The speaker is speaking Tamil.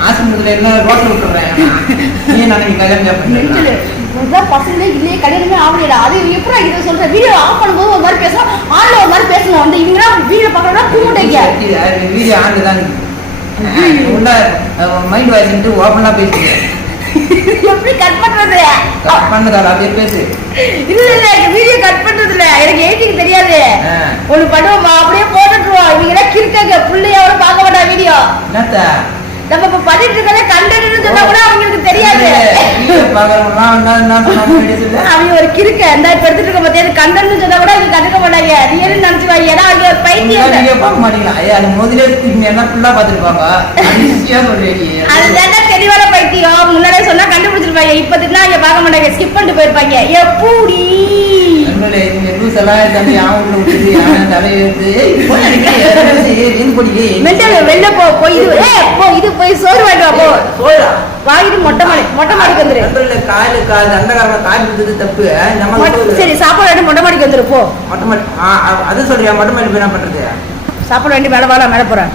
ஆசிரமத்துல என்ன ரோட்ல விட்டுறேன் நீ நாளைக்கு கல்யாணம் பண்ணீங்க பசங்களே இல்லையே கல்யாணமே ஆகலையா அது எப்படி இதை சொல்ற வீடியோ ஆஃப் பண்ணும்போது ஒரு மாதிரி பேசணும் ஆன்ல ஒரு மாதிரி பேசணும் அந்த இவங்க வீடியோ பார்க்கறதா கூமுட்டைங்க வீடியோ ஆன்ல தான் உள்ள மைண்ட் வாய்ஸ் ஓப்பனா பேசுங்க எப்படி கட் பண்றது பண்ணதால அப்படியே பேசு இல்ல வீடியோ கட் பண்றது இல்ல எனக்கு எடிட்டிங் தெரியாது ஒண்ணு பண்ணுவோமா அப்படியே போட்டுட்டுருவோம் இவங்க எல்லாம் கிறுக்காங்க புள்ளையோட பார்க்க மாட்டா வீடியோ என்னத்த நம்ம இப்ப பண்ணிட்டு இருக்கதே கண்டென்ட்னு சொன்னா கூட அவங்களுக்கு தெரியாது அவங்க ஒரு கிறுக்க இந்த இப்ப எடுத்துட்டு இருக்க பத்தியா கண்டென்ட்னு சொன்னா கூட அவங்க கண்டுக்க மாட்டாங்க ரியல் நினைச்சுவாங்க ஏன்னா அவங்க ஒரு பைத்தியம் பார்க்க மாட்டீங்களா அது முதலே எல்லாம் ஃபுல்லா பாத்துருப்பாங்க அதுதான் தெளிவான பைத்தியம் முன்னாடியே சொன்னா கண்டுபிடிச்சிருப்பாங்க இப்ப தின்னா அவங்க பார்க்க மாட்டாங்க ஸ்கிப் பண்ணிட்டு போயிருப்பாங்க எப்படி வெளில இது போய் சோறு வாங்கிட்டு மொட்டை மாடிக்கு வந்துரு தப்பு சரி சாப்பாடு மொட்டை மாடிக்கு வந்துரு போ மொட்டை மாடி அது சொல்றியா மொட்டை மாடி என்ன பண்றது சாப்பாடு வேண்டி மேல போறேன்